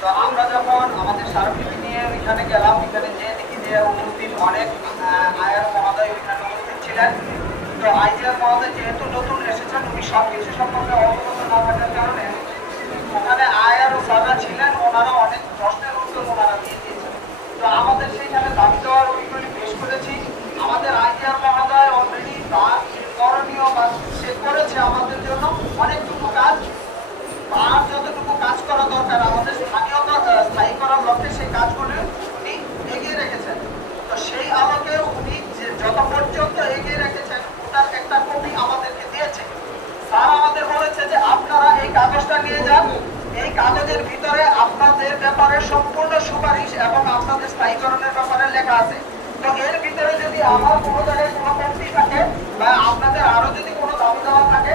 তো আমরা যখন আমাদের সার্টিফিকেট নিয়ে ওইখানে গেলাম, ওইখানে যেয়ে দেখি যে অনুমতির অনেক আয়ার মহোদয় ওইখানে উপস্থিত ছিলেন। তো আইজিআর মহোদয় যেহেতু নতুন এসেছেন, উনি সব কিছু সম্পর্কে অবগত না থাকার কারণে ওখানে আয়ার ও সারা ছিলেন, ওনারা অনেক প্রশ্নের উত্তর ওনারা দিয়ে দিয়েছেন। তো আমাদের সেইখানে দাবি দেওয়ার ওইগুলি পেশ করেছি। আমাদের আইজিআর মহোদয় অলরেডি তার করণীয় বা সে করেছে আমাদের জন্য অনেকটুকু কাজ, আর যতটুকু কাজ করা দরকার আমাদের স্থায়ী করার লক্ষ্যে সেই কাজগুলো উনি এগিয়ে রেখেছেন। তো সেই আলোকে উনি যে যত পর্যন্ত এগিয়ে রেখেছেন ওটার একটা কপি আমাদেরকে দিয়েছে। স্যার আমাদের বলেছে যে আপনারা এই কাগজটা নিয়ে যান, এই কাগজের ভিতরে আপনাদের ব্যাপারে সম্পূর্ণ সুপারিশ এবং আপনাদের স্থায়ীকরণের ব্যাপারে লেখা আছে। তো এর ভিতরে যদি আমার কোনো জায়গায় কোনো কমতি থাকে বা আপনাদের আরো যদি কোনো দাবি দেওয়া থাকে